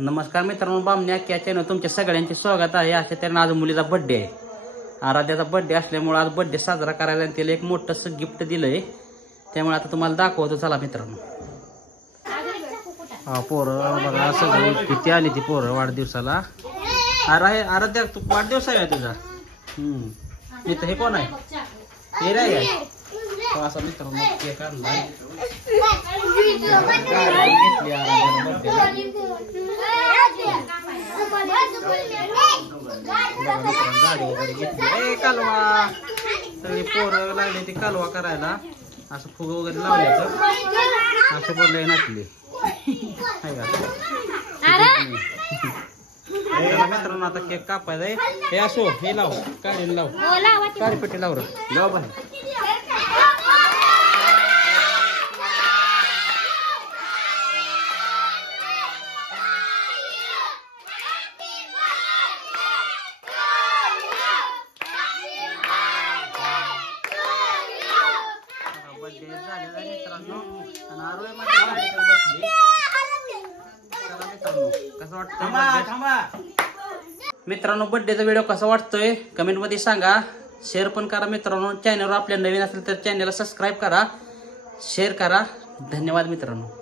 नमस्कार मित्रांनो, बामण्या या चॅनल तुमच्या सगळ्यांचे स्वागत आहे. अशा त्यानं आज मुलीचा बर्थडे आहे. आराध्याचा बर्थडे असल्यामुळे आज बर्थडे साजरा करायला तिला एक मोठंसं गिफ्ट दिलंय. त्यामुळे आता तुम्हाला दाखवतो. चला मित्रांनो. हा पोरं बघा सगळी किती आली ती पोरं वाढदिवसाला. आराध्या तू वाढदिवस आहे तुझा. इथं हे कोण आहे? हे रे असा मित्रांनो केक आणलाय. गाडी वगैरे घेतली. कालवा सगळी पोरं लागली ती कालवा करायला. असं फुग वगैरे लावले तर असं बोलले नाचले. मित्रांनो आता केक कापायचा आहे. हे असो हे लाव काढी लाव काळी पेटी लाव रे लाव बाहेर. मित्रांनो बर्थडेचा व्हिडिओ कसा वाटतोय कमेंट मध्ये सांगा. शेअर पण करा मित्रांनो. चॅनलवर आपल्या नवीन असेल तर चॅनलला सबस्क्राईब करा, शेअर करा. धन्यवाद मित्रांनो.